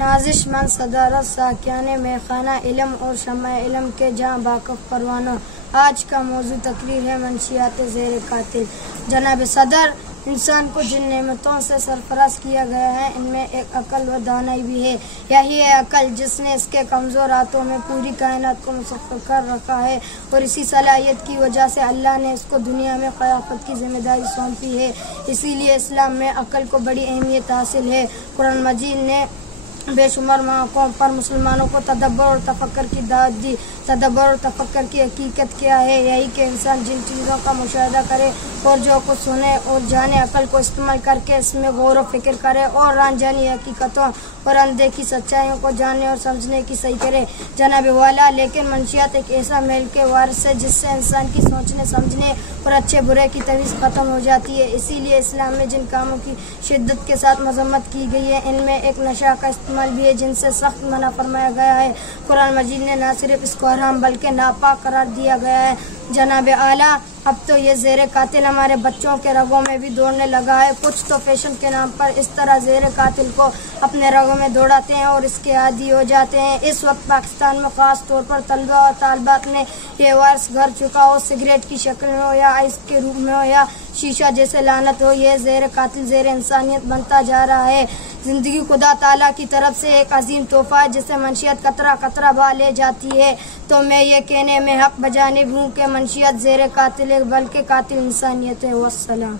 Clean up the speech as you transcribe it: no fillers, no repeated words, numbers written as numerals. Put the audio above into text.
नाजिश मन सदारत साकियान में खाना इल्म और शम्मा इल्म के जहाँ बाकफ परवाना। आज का मौजू तकरीर है मंशियात ज़ेर कातिल। जनाब सदर, इंसान को जिन नेमतों से सरफराज किया गया है इनमें एक अकल व दानाई भी है। यही है अकल जिसने इसके कमज़ोर हाथों में पूरी कायनात को मुसख्खर कर रखा है और इसी सलाहियत की वजह से अल्लाह ने इसको दुनिया में क़याफ़त की जिम्मेदारी सौंपी है। इसीलिए इस्लाम में अकल को बड़ी अहमियत हासिल है। कुरान मजीद ने बेशुमार मौक़ों पर मुसलमानों को तदब्बर और तफक्कर की दावत दी। तदब्बर और तफक्कर की हकीकत क्या है? यही कि इंसान जिन चीज़ों का मुशाहिदा करे और जो कुछ सुने और जाने, अकल को इस्तेमाल करके इसमें गौर व फिक्र करे और अनजानी हकीकतों और अनदेखी सच्चाइयों को जानने और समझने की सही करे। जनाब वाला, लेकिन मंशियात एक ऐसा मेल के वारिस है जिससे इंसान की सोचने समझने और अच्छे बुरे की तमीज़ ख़त्म हो जाती है। इसीलिए इस्लाम में जिन कामों की शिद्दत के साथ मजम्मत की गई है इनमें एक नशा का इस्तेमाल भी है जिनसे सख्त मना फरमाया गया है। कुरान मजीद ने न सिर्फ इसको हराम बल्कि नापाक करार दिया गया है। जनाब आला, अब तो ये ज़ेर कातिल हमारे बच्चों के रगों में भी दौड़ने लगा है। कुछ तो फैशन के नाम पर इस तरह ज़ेर कातिल को अपने रगों में दौड़ाते हैं और इसके आदी हो जाते हैं। इस वक्त पाकिस्तान में ख़ास तौर पर तलबा और तालबात में ये वायरस घर चुका हो, सिगरेट की शक्ल में हो या आइस के रूप में हो या शीशा जैसे लानत हो, ये ज़ेर कातिल ज़ेर इंसानियत बनता जा रहा है। ज़िंदगी खुदा ताला की तरफ से एक अजीम तोहफा है जिसे मंशियत कतरा कतरा बहा ले जाती है। तो मैं ये कहने में हक बजानिब हूँ कि मंशियत ज़ेर कातिल बल्कि कातिल इंसानियत है। वस्सलाम।